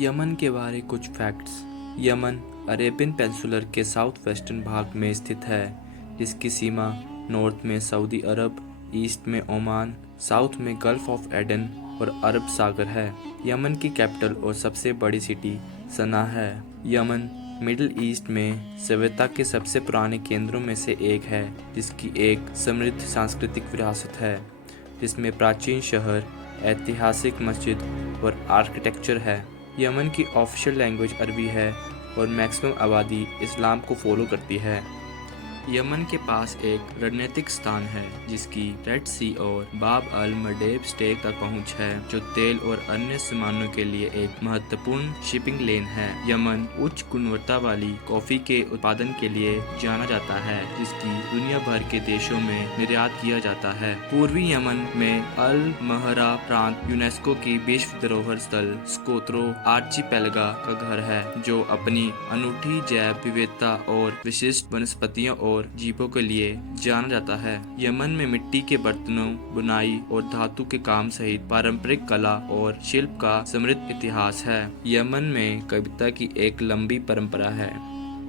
Yemen के बारे कुछ फैक्ट्स। यमन अरेबियन पेनिनसुला के साउथ वेस्टर्न भाग में स्थित है, जिसकी सीमा नॉर्थ में सऊदी अरब, ईस्ट में ओमान, साउथ में गल्फ ऑफ एडन और अरब सागर है। यमन की कैपिटल और सबसे बड़ी सिटी सना है। यमन मिडिल ईस्ट में सभ्यता के सबसे पुराने केंद्रों में से एक है, जिसकी एक समृद्ध सांस्कृतिक विरासत है, जिसमें प्राचीन शहर, ऐतिहासिक मस्जिद और आर्किटेक्चर है। यमन की ऑफिशियल लैंग्वेज अरबी है और मैक्सिमम आबादी इस्लाम को फॉलो करती है। यमन के पास एक रणनीतिक स्थान है, जिसकी रेड सी और बाब अल मडेब स्ट्रेट तक पहुंच है, जो तेल और अन्य सामानों के लिए एक महत्वपूर्ण शिपिंग लेन है। यमन उच्च गुणवत्ता वाली कॉफी के उत्पादन के लिए जाना जाता है, जिसकी दुनिया भर के देशों में निर्यात किया जाता है। पूर्वी यमन में अल महरा प्रांत यूनेस्को की विश्व धरोहर स्थल स्कोत्रो आर्चिपेलगा का घर है, जो अपनी अनूठी जैव विविधता और विशिष्ट वनस्पतियों और जीवों के लिए जाना जाता है। यमन में मिट्टी के बर्तनों, बुनाई और धातु के काम सहित पारंपरिक कला और शिल्प का समृद्ध इतिहास है। यमन में कविता की एक लंबी परंपरा है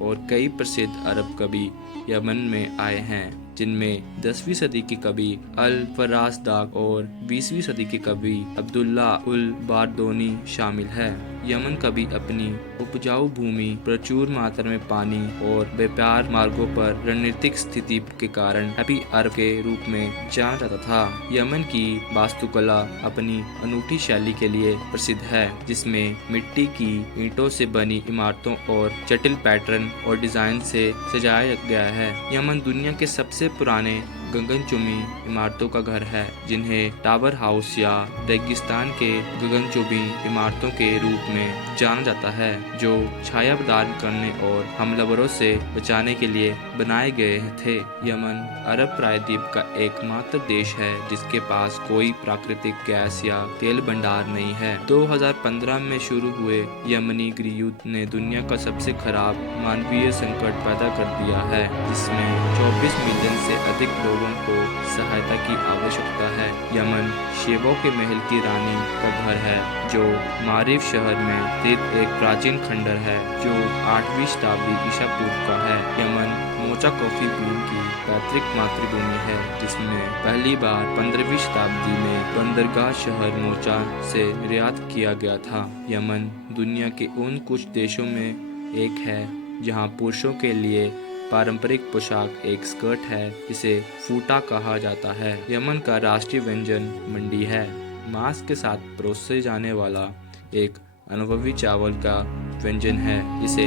और कई प्रसिद्ध अरब कवि यमन में आए हैं, जिनमें 10वीं सदी के कवि अल फरासदाक और 20वीं सदी के कवि अब्दुल्ला उल बारदोनी शामिल है। यमन कभी अपनी उपजाऊ भूमि, प्रचुर मात्रा में पानी और व्यापार मार्गों पर रणनीतिक स्थिति के कारण हैप्पी अरब के रूप में जाना जाता था। यमन की वास्तुकला अपनी अनूठी शैली के लिए प्रसिद्ध है, जिसमें मिट्टी की ईंटों से बनी इमारतों और जटिल पैटर्न और डिजाइन से सजाया गया है। यमन दुनिया के सबसे पुराने गगनचुंबी इमारतों का घर है, जिन्हें टावर हाउस या रेगिस्तान के गगनचुंबी इमारतों के रूप में जाना जाता है, जो छाया प्रदान करने और हमलावरों से बचाने के लिए बनाए गए थे। यमन अरब प्रायद्वीप का एकमात्र देश है जिसके पास कोई प्राकृतिक गैस या तेल भंडार नहीं है। 2015 में शुरू हुए यमनी गृहयुद्ध ने दुनिया का सबसे खराब मानवीय संकट पैदा कर दिया है, जिसमें 24 मिलियन से अधिक लोगों को सहायता की आवश्यकता है। यमन शेबों के महल की रानी का घर है, जो मारिफ शहर में स्थित एक प्राचीन खंडर है, जो 8वीं शताब्दी ईसा पूर्व का है। यमन मोचा कॉफी बीन की पैतृक मातृभूमि है, जिसमें पहली बार 15वीं शताब्दी में बंदरगाह शहर मोचा से निर्यात किया गया था। यमन दुनिया के उन कुछ देशों में एक है जहां पुरुषों के लिए पारंपरिक पोशाक एक स्कर्ट है, जिसे फूटा कहा जाता है। यमन का राष्ट्रीय व्यंजन मंडी है, मांस के साथ परोसे जाने वाला एक अनुभवी चावल का व्यंजन है, जिसे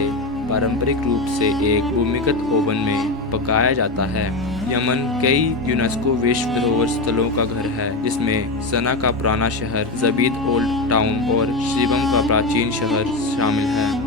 पारंपरिक रूप से एक भूमिगत ओवन में पकाया जाता है। यमन कई यूनेस्को विश्व धरोहर स्थलों का घर है, जिसमें सना का पुराना शहर, जबीद ओल्ड टाउन और शिबम का प्राचीन शहर शामिल है।